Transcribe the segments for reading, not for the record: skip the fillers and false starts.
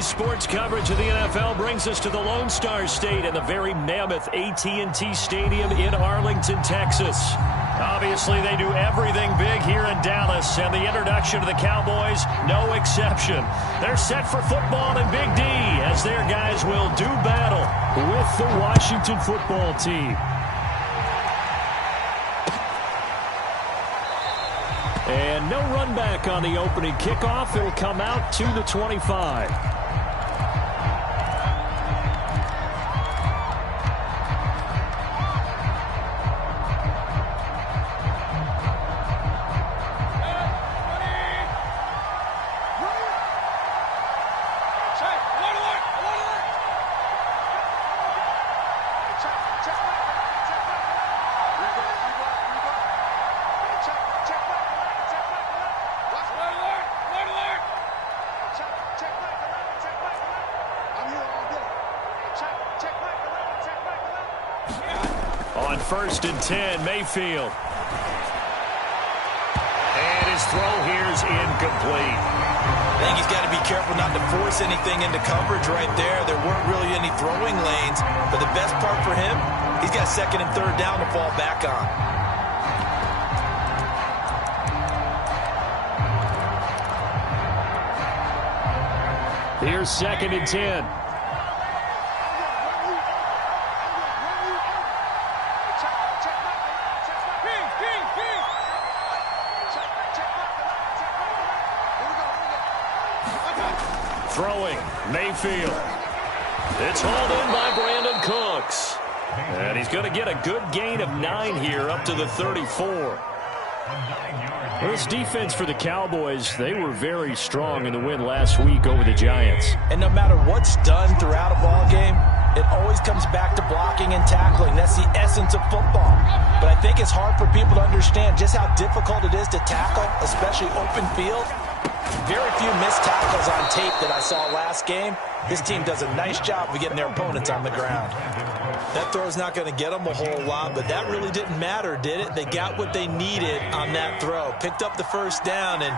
Today's sports coverage of the NFL brings us to the Lone Star State and the very mammoth AT&T Stadium in Arlington, Texas. Obviously, they do everything big here in Dallas, and the introduction to the Cowboys, no exception. They're set for football in Big D, as their guys will do battle with the Washington football team. And no run back on the opening kickoff. It'll come out to the 25. On 1st and 10, Mayfield. And his throw here's incomplete. I think he's got to be careful not to force anything into coverage right there. There weren't really any throwing lanes. But the best part for him, he's got 2nd and 3rd down to fall back on. Here's 2nd and 10. Throwing, Mayfield. It's hauled in by Brandon Cooks. And he's going to get a good gain of 9 here up to the 34. Well, this defense for the Cowboys, they were very strong in the win last week over the Giants. And no matter what's done throughout a ball game, it always comes back to blocking and tackling. That's the essence of football. But I think it's hard for people to understand just how difficult it is to tackle, especially open field. Very few missed tackles on tape that I saw last game. This team does a nice job of getting their opponents on the ground. That throw's not going to get them a whole lot, but that really didn't matter, did it? They got what they needed on that throw. Picked up the 1st down, and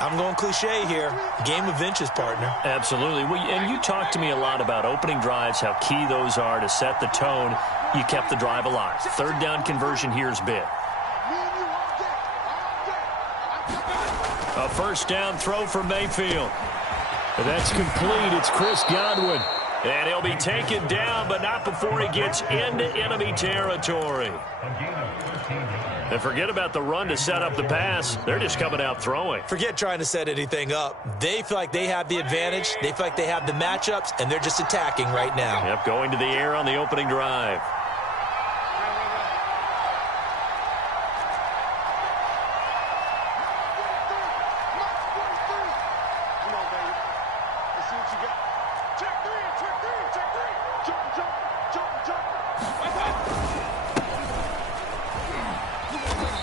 I'm going cliche here. Game of inches, partner. Absolutely. Well, and you talked to me a lot about opening drives, how key those are to set the tone. You kept the drive alive. 3rd down conversion here is big. A 1st down throw for Mayfield. That's complete. It's Chris Godwin. And he'll be taken down, but not before he gets into enemy territory. And forget about the run to set up the pass. They're just coming out throwing. Forget trying to set anything up. They feel like they have the advantage. They feel like they have the matchups, and they're just attacking right now. Yep, going to the air on the opening drive.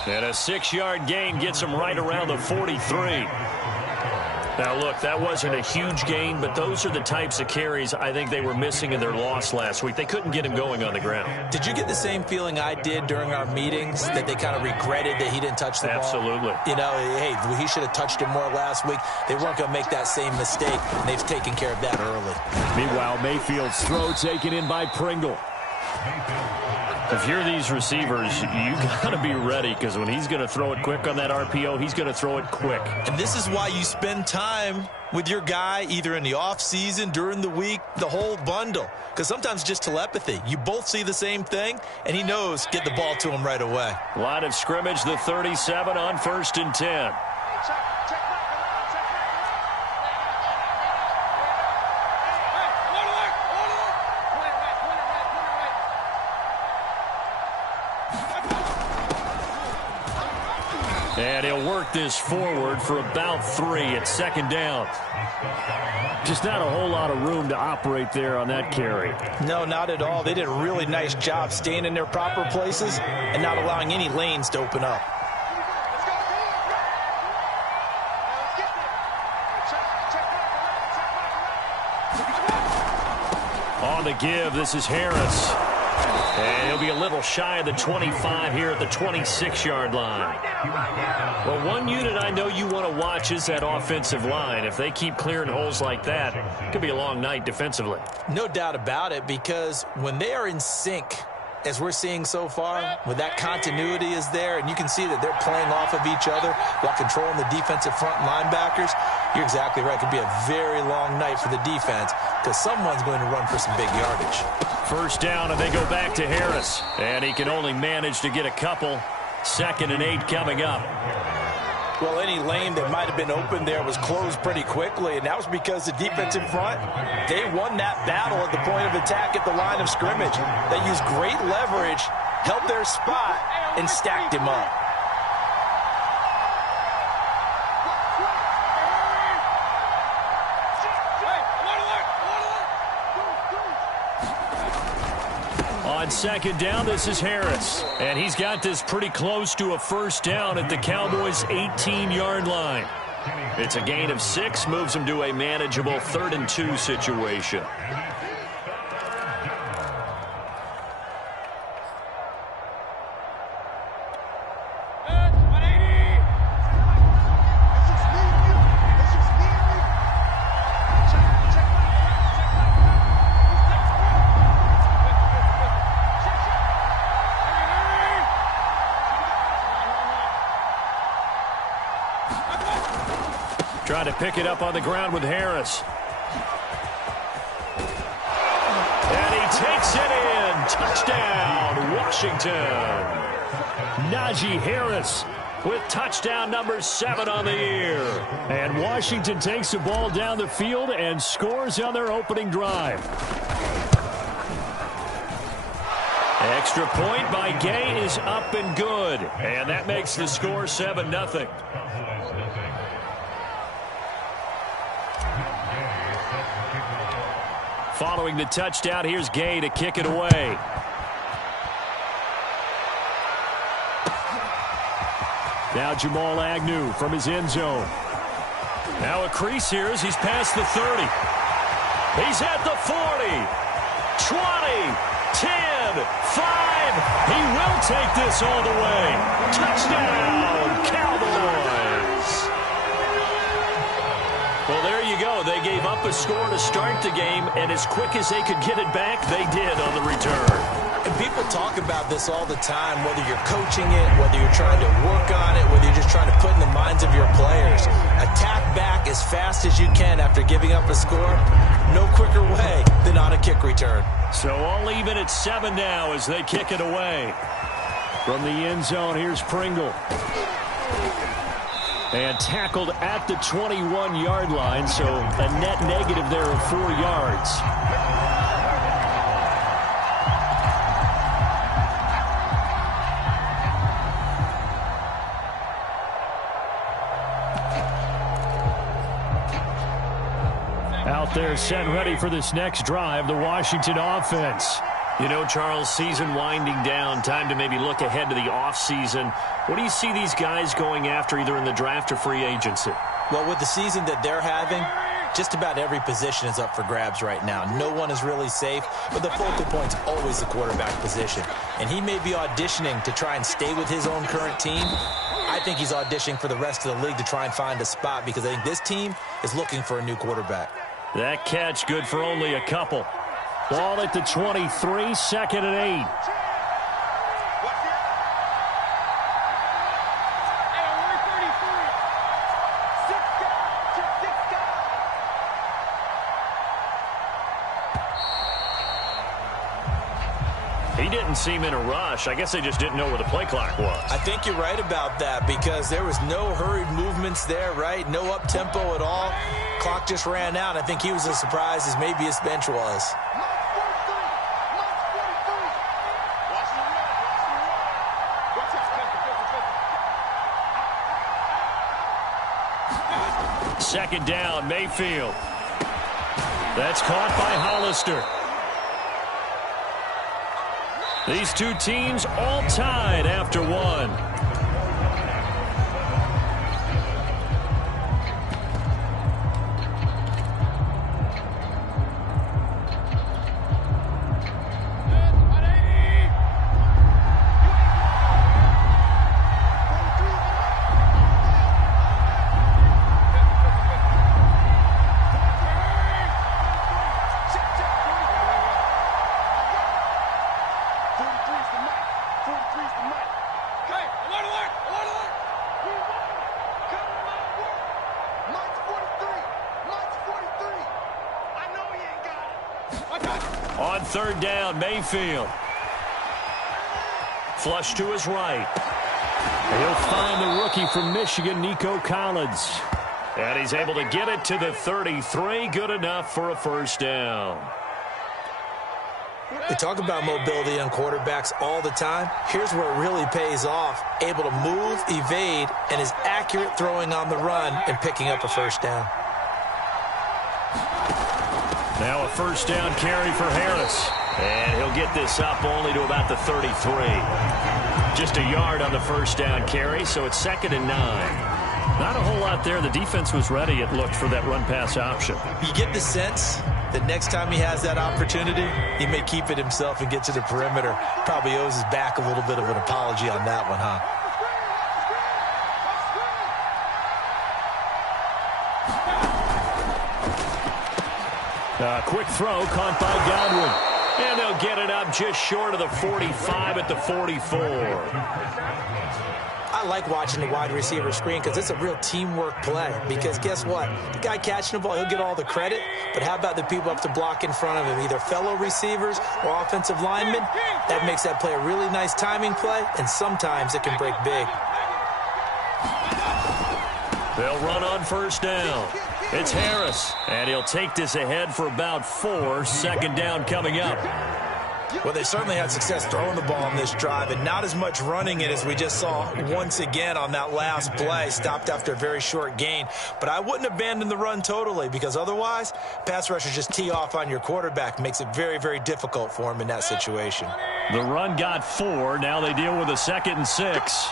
And a 6-yard gain gets him right around the 43. Now, look, that wasn't a huge gain, but those are the types of carries I think they were missing in their loss last week. They couldn't get him going on the ground. Did you get the same feeling I did during our meetings, that they kind of regretted that he didn't touch the ball? Absolutely. You know, hey, he should have touched it more last week. They weren't going to make that same mistake, and they've taken care of that early. Meanwhile, Mayfield's throw taken in by Pringle. If you're these receivers, you got to be ready, because when he's going to throw it quick on that RPO, he's going to throw it quick. And this is why you spend time with your guy, either in the offseason, during the week, the whole bundle. Because sometimes just telepathy. You both see the same thing, and he knows get the ball to him right away. Line of scrimmage, the 37 on 1st and 10. And he'll work this forward for about 3 at 2nd down. Just not a whole lot of room to operate there on that carry. No, not at all. They did a really nice job staying in their proper places and not allowing any lanes to open up. On the give, this is Harris. And he'll be a little little shy of the 25 here at the 26-yard line. Well, one unit I know you want to watch is that offensive line. If they keep clearing holes like that, it could be a long night defensively. No doubt about it, because when they are in sync, as we're seeing so far, when that continuity is there, and you can see that they're playing off of each other while controlling the defensive front linebackers, you're exactly right. It could be a very long night for the defense because someone's going to run for some big yardage. First down, and they go back to Harris. And he can only manage to get a couple. 2nd and 8 coming up. Well, any lane that might have been open there was closed pretty quickly, and that was because the defensive front, they won that battle at the point of attack at the line of scrimmage. They used great leverage, held their spot, and stacked him up. On 2nd down, this is Harris. And he's got this pretty close to a first down at the Cowboys' 18-yard line. It's a gain of 6, moves them to a manageable 3rd and 2 situation. Trying to pick it up on the ground with Harris. And he takes it in. Touchdown, Washington. Najee Harris with touchdown number 7 on the year. And Washington takes the ball down the field and scores on their opening drive. Extra point by Gay is up and good. And that makes the score 7-0. Following the touchdown, here's Gay to kick it away. Now Jamal Agnew from his end zone. Now a crease here as he's past the 30. He's at the 40. 20. 10. 5. He will take this all the way. Touchdown, Cowboys. Well, there you go. They gave up a score to start the game, and as quick as they could get it back, they did on the return. And people talk about this all the time, whether you're coaching it, whether you're trying to work on it, whether you're just trying to put in the minds of your players. Attack back as fast as you can after giving up a score. No quicker way than on a kick return. So all even at 7 now as they kick it away. From the end zone, here's Pringle. And tackled at the 21-yard line, so a net negative there of 4 yards. Out there set and ready for this next drive, the Washington offense. You know, Charles, season winding down, time to maybe look ahead to the offseason. What do you see these guys going after either in the draft or free agency? Well, with the season that they're having, just about every position is up for grabs right now. No one is really safe, but the focal point's always the quarterback position. And he may be auditioning to try and stay with his own current team. I think he's auditioning for the rest of the league to try and find a spot because I think this team is looking for a new quarterback. That catch good for only a couple. Ball at the 23, 2nd and 8. He didn't seem in a rush. I guess they just didn't know where the play clock was. I think you're right about that because there was no hurried movements there, right? No up-tempo at all. Clock just ran out. I think he was as surprised as maybe his bench was. Second down, Mayfield. That's caught by Hollister. These two teams all tied after one. On third down, Mayfield. Flush to his right. He'll find the rookie from Michigan, Nico Collins. And he's able to get it to the 33. Good enough for a first down. We talk about mobility on quarterbacks all the time. Here's where it really pays off. Able to move, evade, and is accurate throwing on the run and picking up a first down. Now a first down carry for Harris. And he'll get this up only to about the 33. Just a yard on the first down carry, so it's 2nd and 9. Not a whole lot there. The defense was ready, it looked, for that run-pass option. You get the sense that next time he has that opportunity, he may keep it himself and get to the perimeter. Probably owes his back a little bit of an apology on that one, huh? Quick throw caught by Godwin. And they'll get it up just short of the 45 at the 44. I like watching the wide receiver screen because it's a real teamwork play. Because guess what? The guy catching the ball, he'll get all the credit. But how about the people up to block in front of him? Either fellow receivers or offensive linemen. That makes that play a really nice timing play. And sometimes it can break big. They'll run on first down. It's Harris. And he'll take this ahead for about 4. 2nd down coming up. Well, they certainly had success throwing the ball on this drive, and not as much running it as we just saw once again on that last play. Stopped after a very short gain. But I wouldn't abandon the run totally, because otherwise, pass rushers just tee off on your quarterback. Makes it very, very difficult for him in that situation. The run got 4. Now they deal with a 2nd and 6.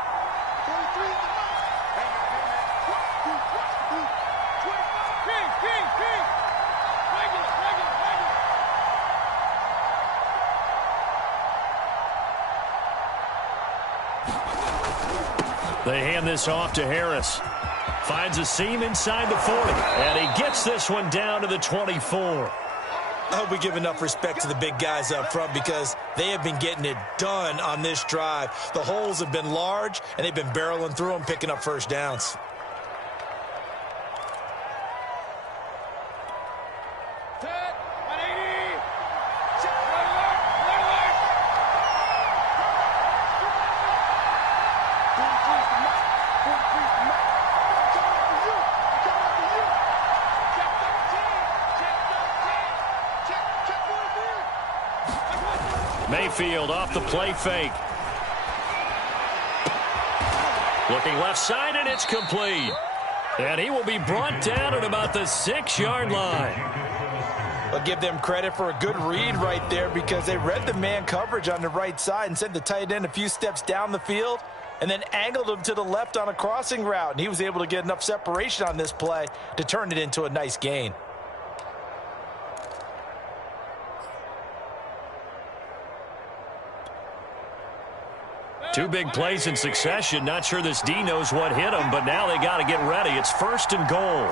They hand this off to Harris. Finds a seam inside the 40. And he gets this one down to the 24. I hope we give enough respect to the big guys up front because they have been getting it done on this drive. The holes have been large, and they've been barreling through them, picking up first downs. Mayfield off the play fake. Looking left side, and it's complete. And he will be brought down at about the 6-yard line. I'll give them credit for a good read right there because they read the man coverage on the right side and sent the tight end a few steps down the field and then angled him to the left on a crossing route. And he was able to get enough separation on this play to turn it into a nice gain. Two big plays in succession. Not sure this D knows what hit him, but now they got to get ready. It's 1st and goal.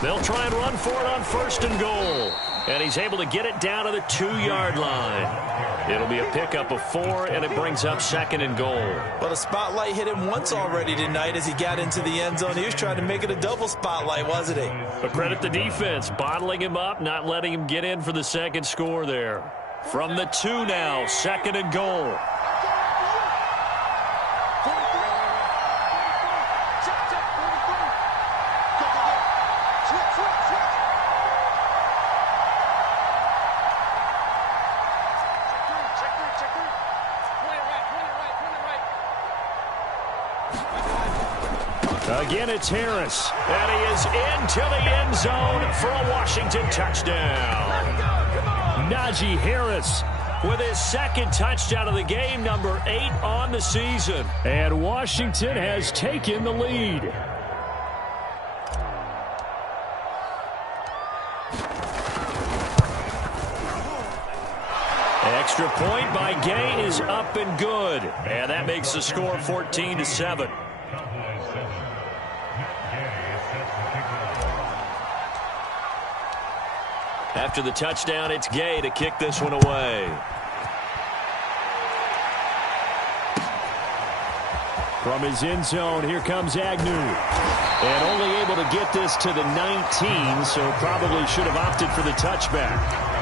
They'll try and run for it on 1st and goal. And he's able to get it down to the 2-yard line. It'll be a pickup of 4, and it brings up 2nd and goal. Well, the spotlight hit him once already tonight as he got into the end zone. He was trying to make it a double spotlight, wasn't he? But credit the defense, bottling him up, not letting him get in for the 2nd score there. From the 2 now, 2nd and goal. Again, it's Harris, and he is into the end zone for a Washington touchdown. Najee Harris with his 2nd touchdown of the game, number 8 on the season. And Washington has taken the lead. extra point by Gay is up and good. And that makes the score 14-7. After the touchdown, it's Gay to kick this one away. From his end zone, here comes Agnew. And only able to get this to the 19, so probably should have opted for the touchback.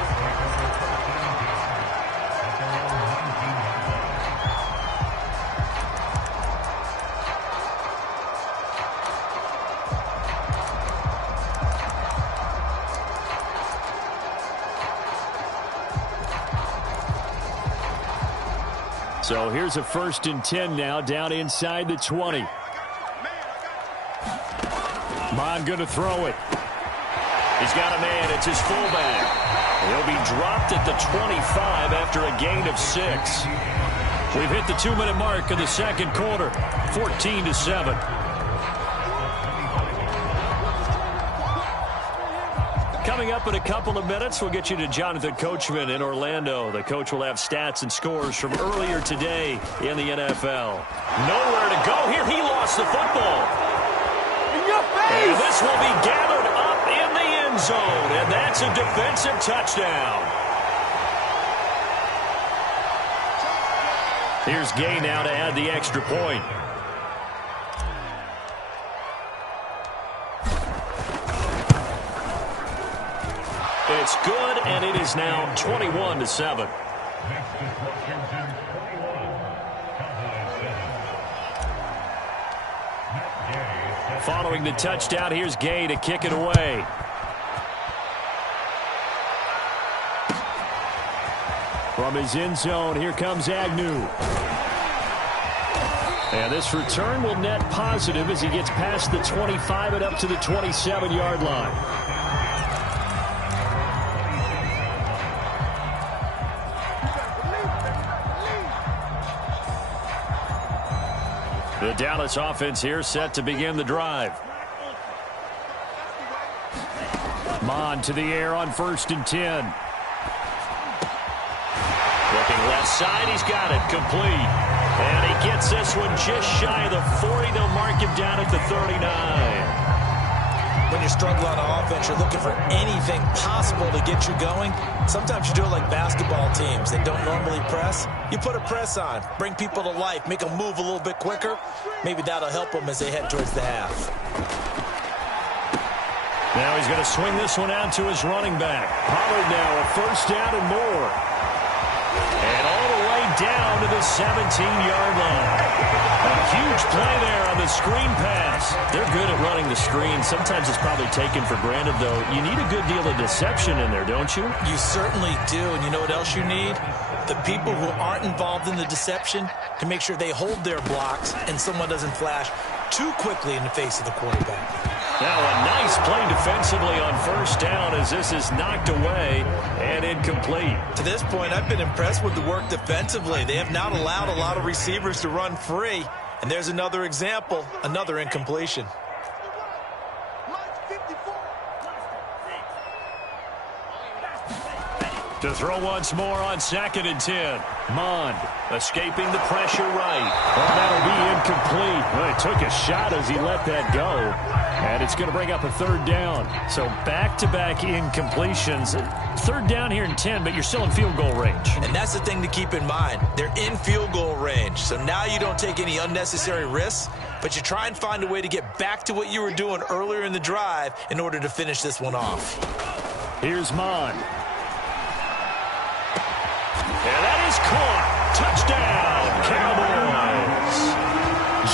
So here's a 1st and 10 now, down inside the 20. Mond going to throw it. He's got a man. It's his fullback. He'll be dropped at the 25 after a gain of 6. We've hit the 2-minute mark of the second quarter, 14-7. Coming up in a couple of minutes, we'll get you to Jonathan Coachman in Orlando. The coach will have stats and scores from earlier today in the NFL. Nowhere to go here. He lost the football. In your face! And this will be gathered up in the end zone, and that's a defensive touchdown. Here's Gay now to add the extra point. It's good, and it is now 21-7. Following the touchdown, here's Gay to kick it away. From his end zone, here comes Agnew. And this return will net positive as he gets past the 25 and up to the 27-yard line. The Dallas offense here set to begin the drive. Mond to the air on 1st and 10. Looking left side, he's got it complete. And he gets this one just shy of the 40. They'll mark him down at the 39. When you struggle on offense, you're looking for anything possible to get you going. Sometimes you do it like basketball teams that don't normally press. You put a press on, bring people to life, make them move a little bit quicker. Maybe that'll help them as they head towards the half. Now he's going to swing this one out to his running back. Pollard now a 1st down and more. And all the way down to the 17-yard line. A huge play there on the screen pass. They're good at running the screen. Sometimes it's probably taken for granted, though. You need a good deal of deception in there, don't you? You certainly do. And you know what else you need? The people who aren't involved in the deception to make sure they hold their blocks and someone doesn't flash too quickly in the face of the quarterback. Now a nice play defensively on 1st down as this is knocked away and incomplete. To this point, I've been impressed with the work defensively. They have not allowed a lot of receivers to run free. And there's another example, another incompletion. To throw once more on 2nd and 10. Mond escaping the pressure right. Oh, that'll be incomplete. Well, he took a shot as he let that go. And it's going to bring up a 3rd down. So back-to-back incompletions. 3rd down here in 10, but you're still in field goal range. And that's the thing to keep in mind. They're in field goal range. So now you don't take any unnecessary risks, but you try and find a way to get back to what you were doing earlier in the drive in order to finish this one off. Here's Mond. And that is caught. Touchdown, Cowboys.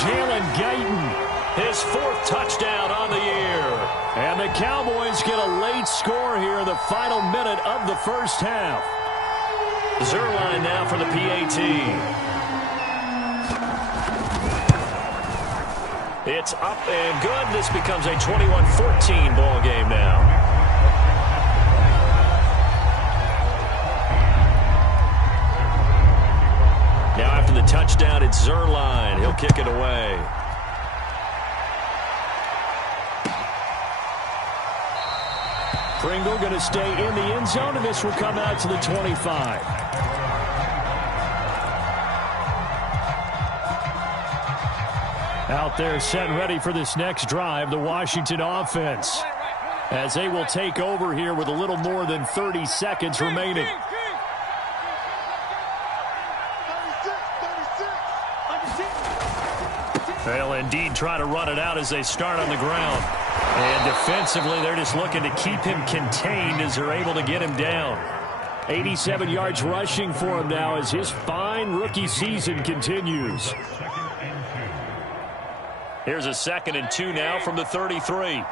Jalen Guyton, his 4th touchdown on the year. And the Cowboys get a late score here in the final minute of the 1st half. Zuerlein now for the PAT. It's up and good. This becomes a 21-14 ball game now. Now after the touchdown, it's Zuerlein. He'll kick it away. Pringle going to stay in the end zone, and this will come out to the 25. Out there set and ready for this next drive, the Washington offense, as they will take over here with a little more than 30 seconds remaining. They'll indeed try to run it out as they start on the ground. And defensively, they're just looking to keep him contained as they're able to get him down. 87 yards rushing for him now as his fine rookie season continues. Here's a 2nd and 2 now from the 33.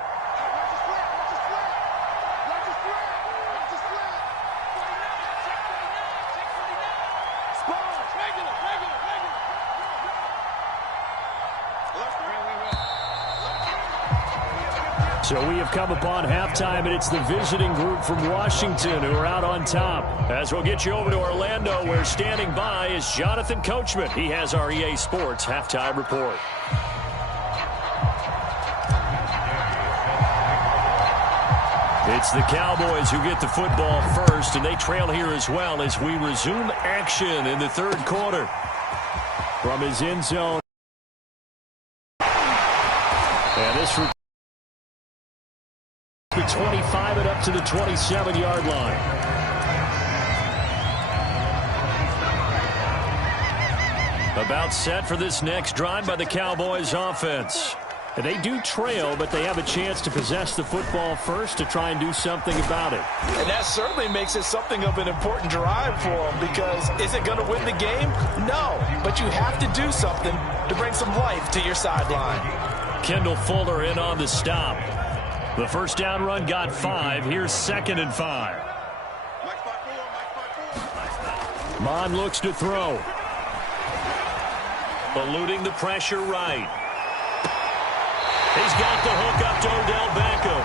So we have come upon halftime, and it's the visiting group from Washington who are out on top. As we'll get you over to Orlando, where standing by is Jonathan Coachman. He has our EA Sports halftime report. It's the Cowboys who get the football first, and they trail here as well as we resume action in the 3rd quarter. From his end zone. And this from the 25 and up to the 27-yard line. About set for this next drive by the Cowboys offense. And they do trail, but they have a chance to possess the football first to try and do something about it. And that certainly makes it something of an important drive for them, because is it going to win the game? No, but you have to do something to bring some life to your sideline. Kendall Fuller in on the stop. The first down run got 5. Here's 2nd and 5. Mond looks to throw. Eluding the pressure right. He's got the hook up to Odell Beckham.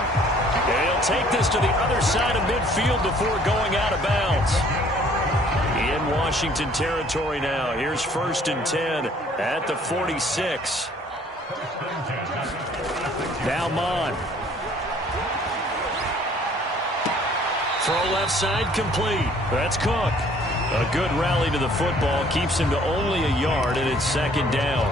And he'll take this to the other side of midfield before going out of bounds. In Washington territory now. Here's 1st and 10 at the 46. Now Mond. Throw left side complete. That's Cook. A good rally to the football. Keeps him to only a yard, and it's 2nd down.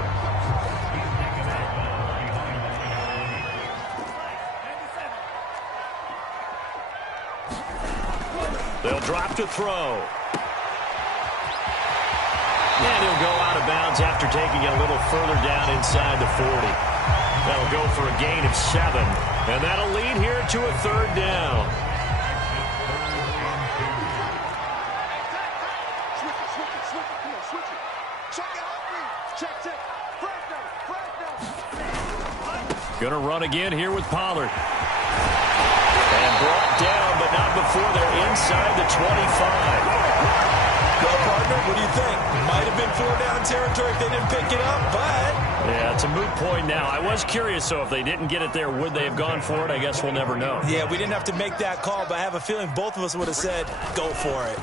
They'll drop to throw. And he'll go out of bounds after taking it a little further down inside the 40. That'll go for a gain of 7. And that'll lead here to a 3rd down. Gonna run again here with Pollard. And brought down, but not before they're inside the 25. Well, partner, what do you think? Might have been 4-down territory if they didn't pick it up, but... Yeah, it's a moot point now. I was curious, so if they didn't get it there, would they have gone for it? I guess we'll never know. Yeah, we didn't have to make that call, but I have a feeling both of us would have said, go for it.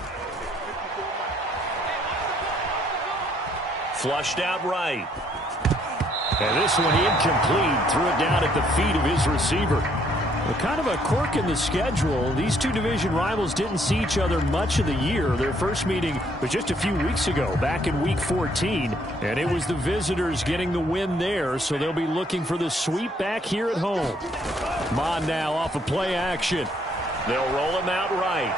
Flushed out right. And this one incomplete. Threw it down at the feet of his receiver. Well, kind of a quirk in the schedule. These two division rivals didn't see each other much of the year. Their first meeting was just a few weeks ago, back in Week 14. And it was the visitors getting the win there, so they'll be looking for the sweep back here at home. Mond now off of play action. They'll roll him out right.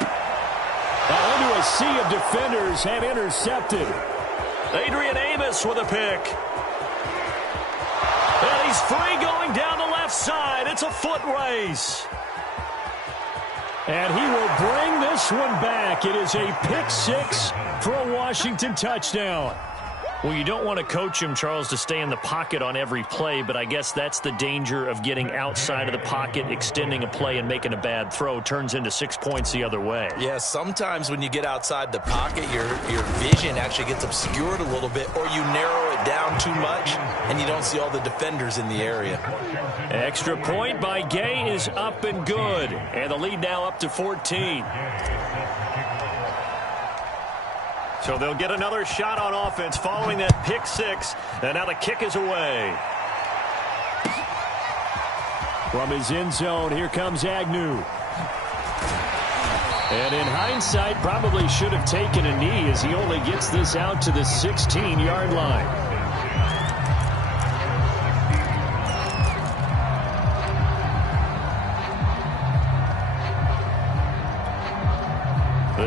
Into a sea of defenders and intercepted. Adrian Amos with a pick. And he's free going down the left side. It's a foot race. And he will bring this one back. It is a pick 6 for a Washington touchdown. Well, you don't want to coach him, Charles, to stay in the pocket on every play, but I guess that's the danger of getting outside of the pocket, extending a play, and making a bad throw. Turns into 6 points the other way. Yeah, sometimes when you get outside the pocket, your vision actually gets obscured a little bit, or you narrow it down too much, and you don't see all the defenders in the area. Extra point by Gay is up and good, and the lead now up to 14. So they'll get another shot on offense following that pick 6. And now the kick is away. From his end zone, here comes Agnew. And in hindsight, probably should have taken a knee as he only gets this out to the 16-yard line.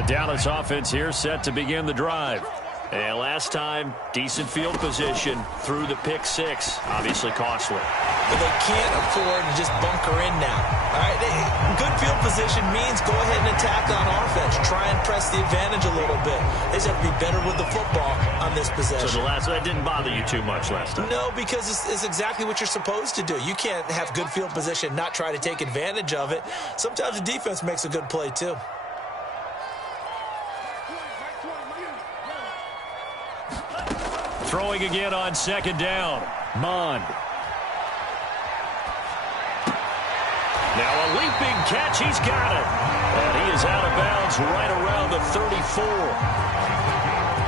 Dallas offense here set to begin the drive. And last time, decent field position through the pick six. Obviously costly. But they can't afford to just bunker in now. All right, good field position means go ahead and attack on offense. Try and press the advantage a little bit. They just have to be better with the football on this possession. So that didn't bother you too much last time? No, because it's exactly what you're supposed to do. You can't have good field position, not try to take advantage of it. Sometimes the defense makes a good play too. Throwing again on second down. Mond. Now a leaping catch. He's got it. And he is out of bounds right around the 34.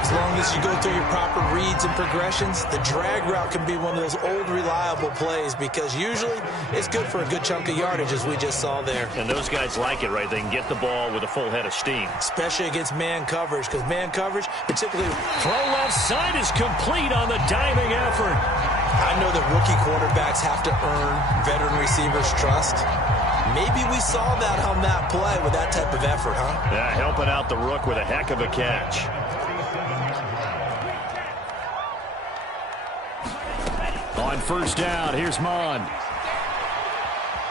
As long as you go through your proper reads and progressions, the drag route can be one of those old reliable plays because usually it's good for a good chunk of yardage as we just saw there. And those guys like it, right? They can get the ball with a full head of steam. Especially against man coverage because man coverage, particularly... Throw left side is complete on the diving effort. I know that rookie quarterbacks have to earn veteran receivers' trust. Maybe we saw that on that play with that type of effort, huh? Yeah, helping out the rook with a heck of a catch. On first down, here's Mond.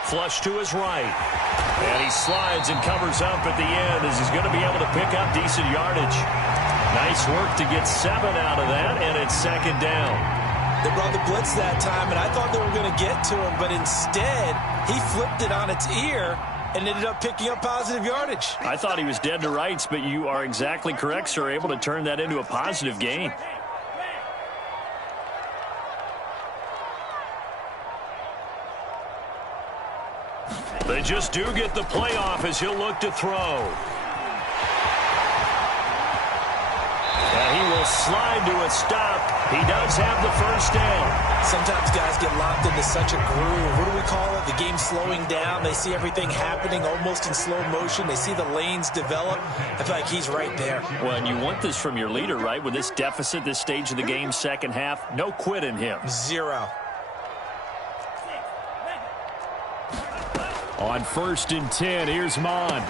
Flush to his right. And he slides and covers up at the end as he's going to be able to pick up decent yardage. Nice work to get 7 out of that, and it's second down. They brought the blitz that time, and I thought they were going to get to him, but instead, he flipped it on its ear and ended up picking up positive yardage. I thought he was dead to rights, but you are exactly correct, sir, able to turn that into a positive gain. They just do get the playoff as he'll look to throw. And he will slide to a stop. He does have the first down. Sometimes guys get locked into such a groove. What do we call it? The game slowing down. They see everything happening almost in slow motion. They see the lanes develop. I feel like he's right there. Well, and you want this from your leader, right? With this deficit, this stage of the game, second half, no quit in him. 0. On first and 10, here's Mond.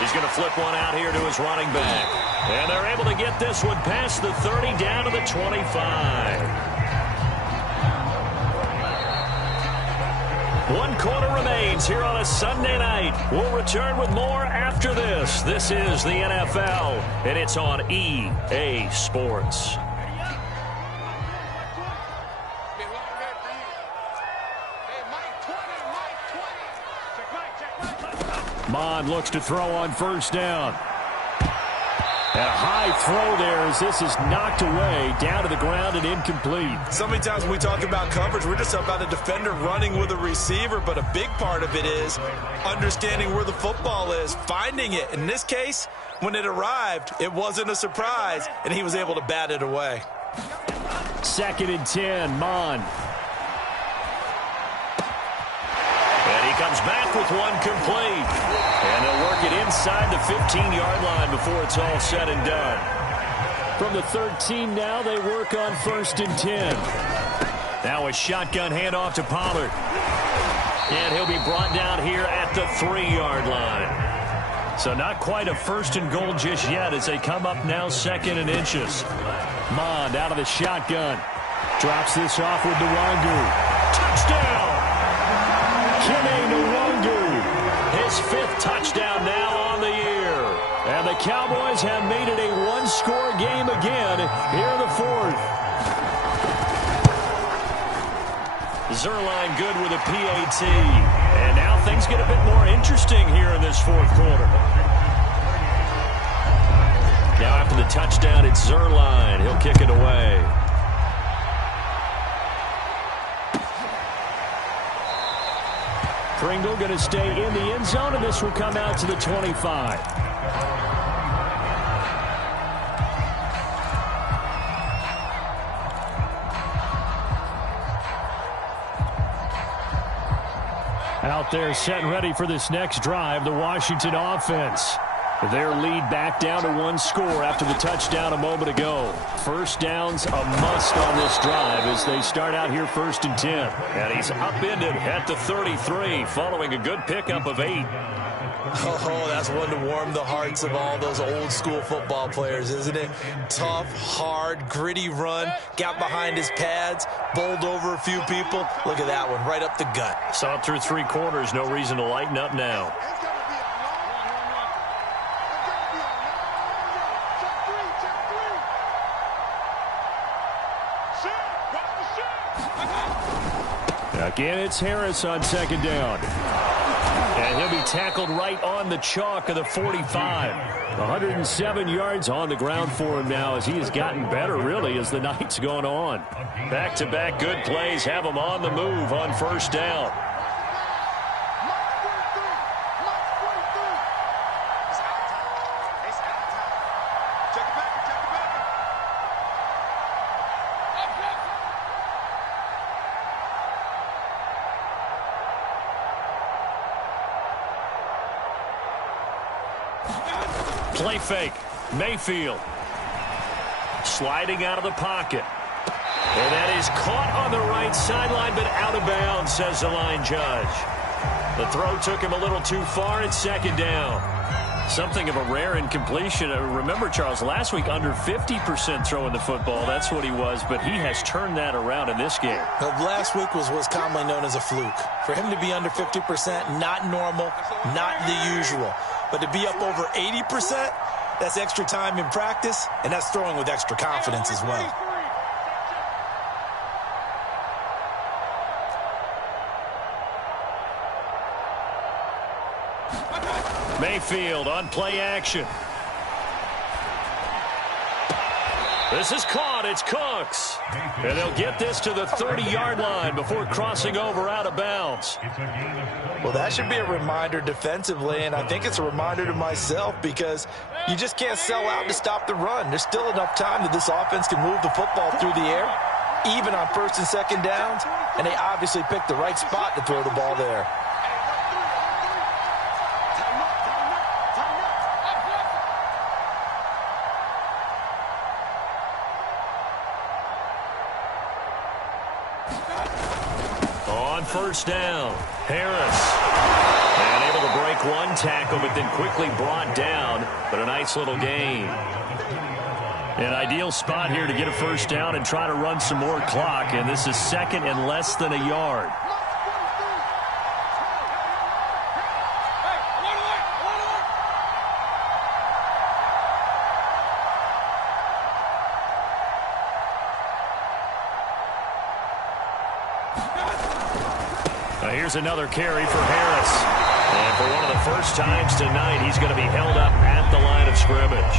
He's going to flip one out here to his running back. And they're able to get this one past the 30 down to the 25. 1 quarter remains here on a Sunday night. We'll return with more after this. This is the NFL, and it's on EA Sports. Mond looks to throw on first down. And a high throw there as this is knocked away, down to the ground and incomplete. So many times when we talk about coverage, we're just about a defender running with a receiver, but a big part of it is understanding where the football is, finding it. In this case, when it arrived, it wasn't a surprise, and he was able to bat it away. Second and 10, Mond. And he comes back with one complete. And they'll work it inside the 15-yard line before it's all said and done. From the 13 now, they work on first and 10. Now a shotgun handoff to Pollard. And he'll be brought down here at the 3-yard line. So not quite a first and goal just yet as they come up now second and inches. Mond out of the shotgun. Drops this off with Nwangu. Touchdown! Kene Nwangu, his 5th touchdown now on the year. And the Cowboys have made it a one-score game again here in the 4th. Zuerlein good with a PAT. And now things get a bit more interesting here in this 4th quarter. Now after the touchdown, it's Zuerlein. He'll kick it away. Pringle going to stay in the end zone, and this will come out to the 25. Out there set and ready for this next drive, the Washington offense. Their lead back down to 1 score after the touchdown a moment ago. First down's a must on this drive as they start out here first and 10. And he's upended at the 33 following a good pickup of 8. Oh, that's one to warm the hearts of all those old school football players, isn't it? Tough, hard, gritty run, got behind his pads, bowled over a few people. Look at that one, right up the gut. Saw it through 3 quarters, no reason to lighten up now. Again, it's Harris on 2nd down. And he'll be tackled right on the chalk of the 45. 107 yards on the ground for him now as he has gotten better, really, as the night's gone on. Back-to-back good plays have him on the move on 1st down. Play fake. Mayfield. Sliding out of the pocket. And that is caught on the right sideline, but out of bounds, says the line judge. The throw took him a little too far. It's 2nd down. Something of a rare incompletion. Remember, Charles, last week under 50% throwing the football. That's what he was, but he has turned that around in this game. Last week was what's commonly known as a fluke. For him to be under 50%, not normal, not the usual. But to be up over 80%, that's extra time in practice, and that's throwing with extra confidence as well. Mayfield on play action. This is caught. It's Cooks. And they'll get this to the 30-yard line before crossing over out of bounds. Well, that should be a reminder defensively, and I think it's a reminder to myself because you just can't sell out to stop the run. There's still enough time that this offense can move the football through the air, even on 1st and 2nd downs, and they obviously picked the right spot to throw the ball there. On 1st down, Harris. And able to break one tackle, but then quickly brought down. But a nice little gain. An ideal spot here to get a 1st down and try to run some more clock. And this is 2nd and less than a yard. Here's another carry for Harris. And for one of the first times tonight, he's going to be held up at the line of scrimmage.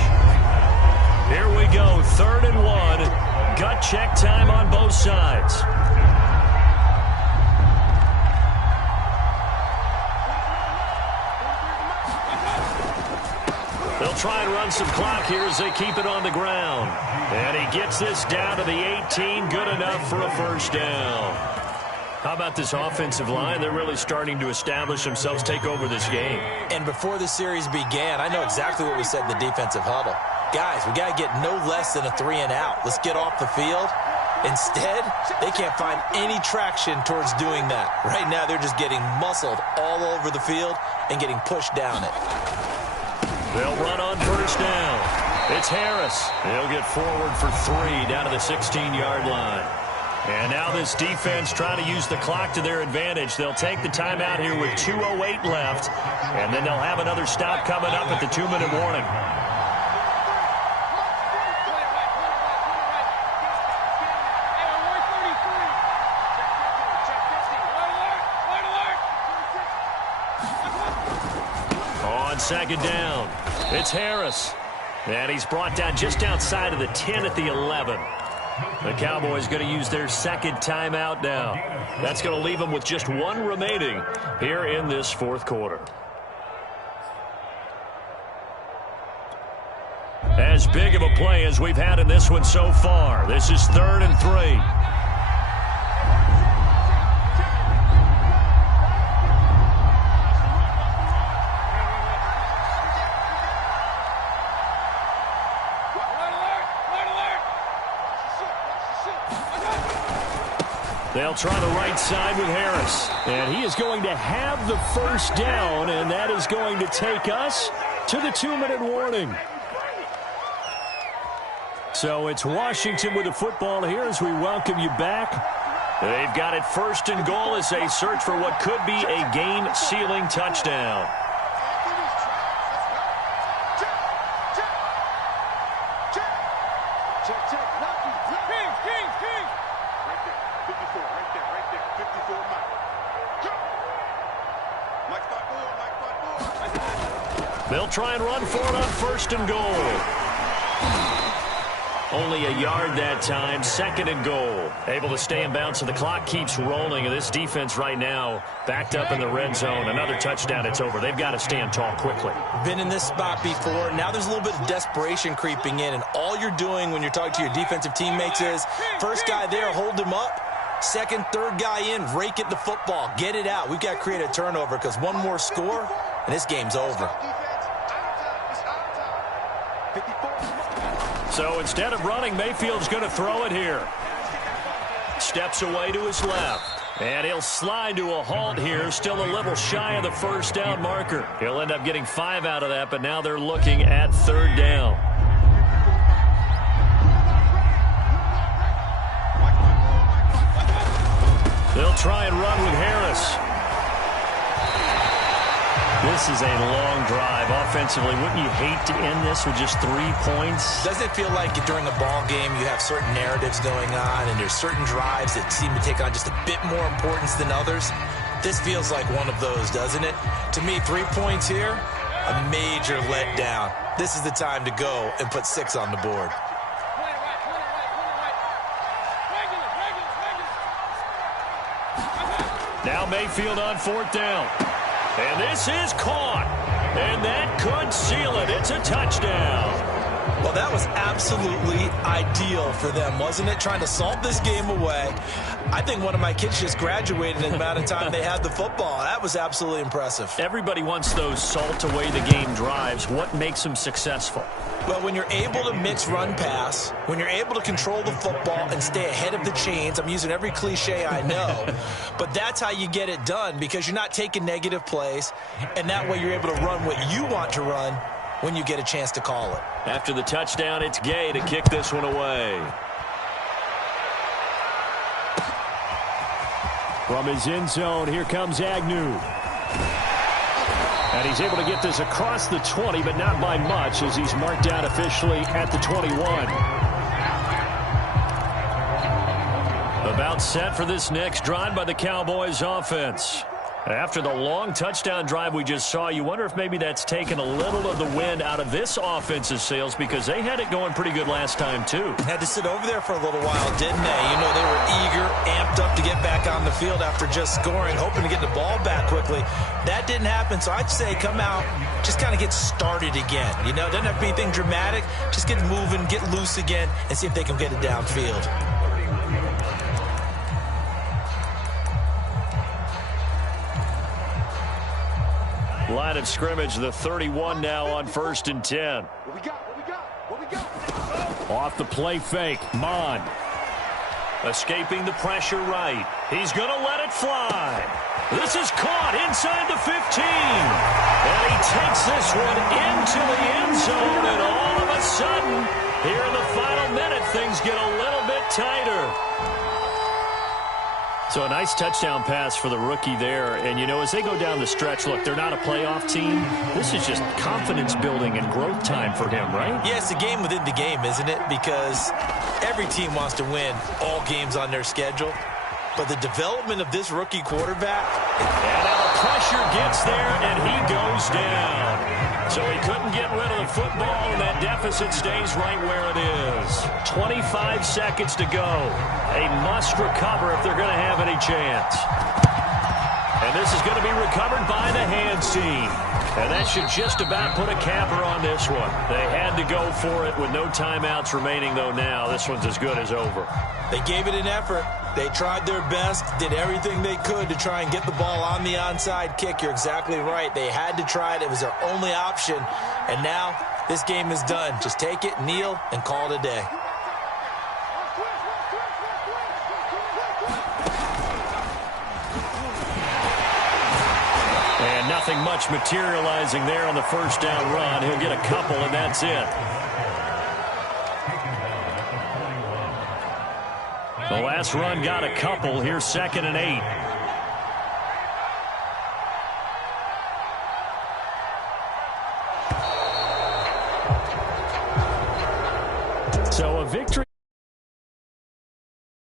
Here we go, 3rd and 1. Gut check time on both sides. They'll try and run some clock here as they keep it on the ground. And he gets this down to the 18, good enough for a 1st down. How about this offensive line? They're really starting to establish themselves, take over this game. And before the series began, I know exactly what we said in the defensive huddle. Guys, we got to get no less than a 3-and-out. Let's get off the field. Instead, they can't find any traction towards doing that. Right now, they're just getting muscled all over the field and getting pushed down it. They'll run on 1st down. It's Harris. They'll get forward for 3 down to the 16-yard line. And now this defense trying to use the clock to their advantage. They'll take the timeout here with 2:08 left, and then they'll have another stop coming up at the 2-minute warning. On 2nd down, it's Harris. And he's brought down just outside of the 10 at the 11. The Cowboys going to use their 2nd timeout now. That's going to leave them with just 1 remaining here in this 4th quarter. As big of a play as we've had in this one so far. This is 3rd and 3. They'll try the right side with Harris. And he is going to have the first down, and that is going to take us to the 2-minute warning. So it's Washington with the football here as we welcome you back. They've got it first and goal as they search for what could be a game-sealing touchdown. They'll try and run for it on first and goal. Only a yard that time, second and goal. Able to stay in bounds, so the clock keeps rolling. And this defense right now backed up in the red zone. Another touchdown, it's over. They've got to stand tall quickly. Been in this spot before. Now there's a little bit of desperation creeping in. And all you're doing when you're talking to your defensive teammates is, first guy there, hold him up. Second, third guy in, rake at the football. Get it out. We've got to create a turnover because one more score, and this game's over. So instead of running, Mayfield's going to throw it here. Steps away to his left. And he'll slide to a halt here. Still a little shy of the first down marker. He'll end up getting 5 out of that, but now they're looking at third down. They'll try and run with Harris. This is a long drive offensively. Wouldn't you hate to end this with just 3 points? Doesn't it feel like during a ball game you have certain narratives going on and there's certain drives that seem to take on just a bit more importance than others? This feels like one of those, doesn't it? To me, 3 points here, a major letdown. This is the time to go and put 6 on the board. Now Mayfield on fourth down. And this is caught. And that could seal it. It's a touchdown. Well, that was absolutely ideal for them, wasn't it? Trying to salt this game away. I think one of my kids just graduated in the amount of time they had the football. That was absolutely impressive. Everybody wants those salt away the game drives. What makes them successful? Well, when you're able to mix run pass, when you're able to control the football and stay ahead of the chains, I'm using every cliche I know, but that's how you get it done because you're not taking negative plays, and that way you're able to run what you want to run when you get a chance to call it. After the touchdown, it's Gay to kick this one away. From his end zone, here comes Agnew. And he's able to get this across the 20, but not by much as he's marked down officially at the 21. About set for this next drive by the Cowboys offense. After the long touchdown drive we just saw, you wonder if maybe that's taken a little of the wind out of this offense's sails because they had it going pretty good last time, too. Had to sit over there for a little while, didn't they? You know, they were eager, amped up to get back on the field after just scoring, hoping to get the ball back quickly. That didn't happen, so I'd say come out, just kind of get started again. You know, doesn't have to be anything dramatic. Just get moving, get loose again, and see if they can get it downfield. Line of scrimmage, the 31 now on 1st and 10. What we got? Off the play fake, Mon. Escaping the pressure right. He's going to let it fly. This is caught inside the 15. And he takes this one into the end zone. And all of a sudden, here in the final minute, things get a little bit tighter. So a nice touchdown pass for the rookie there. And, you know, as they go down the stretch, look, they're not a playoff team. This is just confidence building and growth time for him, right? Yeah, it's a game within the game, isn't it? Because every team wants to win all games on their schedule. But the development of this rookie quarterback. And now the pressure gets there, and he goes down. So he couldn't get rid of the football, and that deficit stays right where it is. 25 seconds to go. A must recover if they're going to have any chance. And this is going to be recovered by the hands team. And that should just about put a capper on this one. They had to go for it with no timeouts remaining, though, now. This one's as good as over. They gave it an effort. They tried their best, did everything they could to try and get the ball on the onside kick. You're exactly right. They had to try it. It was their only option. And now this game is done. Just take it, kneel, and call it a day. Nothing much materializing there on the first down run. He'll get a couple, and that's it. The last run got a couple. Here's 2nd and 8. So a victory.